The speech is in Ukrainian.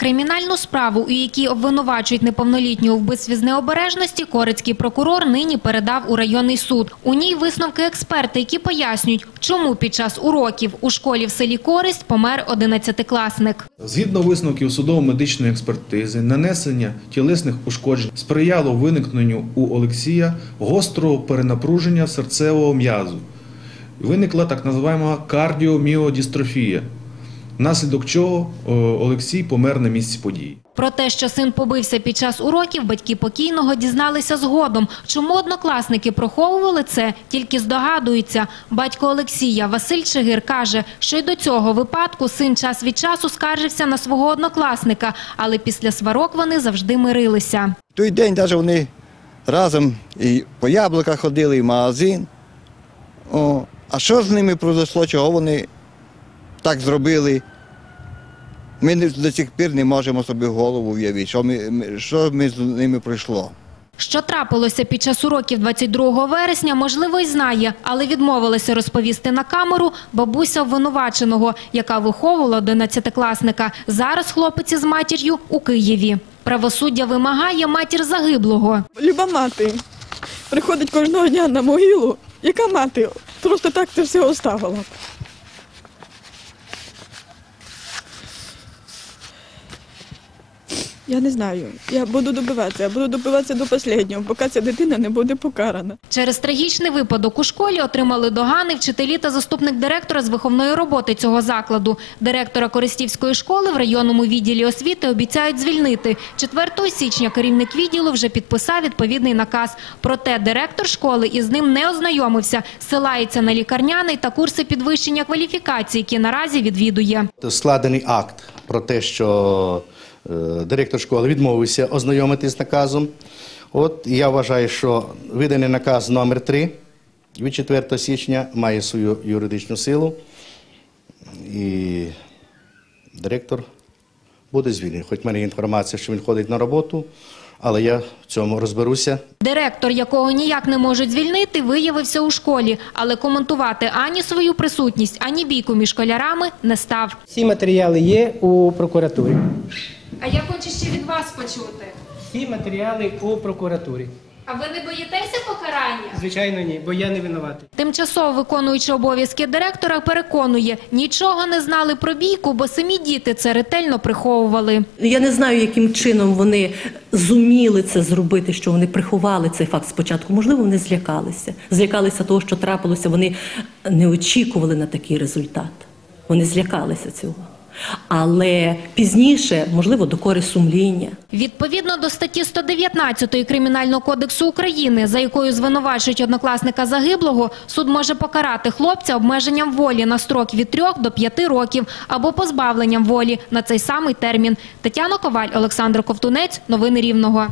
Кримінальну справу, у якій обвинувачують неповнолітню у вбивстві з необережності, корицький прокурор нині передав у районний суд. У ній висновки експерти, які пояснюють, чому під час уроків у школі в селі Користь помер 11-класник. Згідно висновків судово-медичної експертизи, нанесення тілесних ушкоджень сприяло виникненню у Олексія гострого перенапруження серцевого м'язу. Виникла так називаємо кардіоміодістрофія, внаслідок чого Олексій помер на місці події. Про те, що син побився під час уроків, батьки покійного дізналися згодом. Чому однокласники проховували це, тільки здогадуються. Батько Олексія Василь Чигир каже, що й до цього випадку син час від часу скаржився на свого однокласника, але після сварок вони завжди мирилися. Той день навіть вони разом і по яблуках ходили, і в магазин. О, а що з ними произошло, чого вони так зробили? Ми не- до сих пір не можемо собі голову уявити, що ми, ми- що ми з ними пройшло. Що трапилося під час уроків 22 вересня, можливо, й знає, але відмовилася розповісти на камеру бабуся обвинуваченого, яка виховувала 11-класника. Зараз хлопець із матір'ю у Києві. Правосуддя вимагає матір загиблого. Люба мати приходить кожного дня на могилу. Яка мати просто так це все оставила? Я не знаю. Я буду добиватися, я буду добиватися до останнього, поки ця дитина не буде покарана. Через трагічний випадок у школі отримали догани вчителі та заступник директора з виховної роботи цього закладу. Директора Користівської школи в районному відділі освіти обіцяють звільнити. 4 січня керівник відділу вже підписав відповідний наказ. Проте директор школи із ним не ознайомився. Силається на лікарняний та курси підвищення кваліфікації, які наразі відвідує. складений акт про те, що директор школи відмовився ознайомитись з наказом. От я вважаю, що виданий наказ номер 3 від 4 січня має свою юридичну силу, і директор буде звільнений. Хоч в мене є інформація, що він ходить на роботу, але я в цьому розберуся. Директор, якого ніяк не можуть звільнити, виявився у школі, але коментувати ані свою присутність, ані бійку між школярами не став. Всі матеріали є у прокуратурі. А я хочу ще від вас почути. Всі матеріали у прокуратурі. А ви не боїтеся покарання? Звичайно, ні, бо я не винуватий. Тимчасово виконуючи обов'язки директора, переконує, нічого не знали про бійку, бо самі діти це ретельно приховували. Я не знаю, яким чином вони зуміли це зробити, що вони приховали цей факт спочатку. Можливо, вони злякалися. Злякалися того, що трапилося. Вони не очікували на такий результат. Вони злякалися цього. Але пізніше, можливо, до кори сумління. Відповідно до статті 119 Кримінального кодексу України, за якою звинувачують однокласника загиблого, суд може покарати хлопця обмеженням волі на строк від 3 до 5 років або позбавленням волі на цей самий термін. Тетяна Коваль, Олександр Ковтунець. Новини Рівного.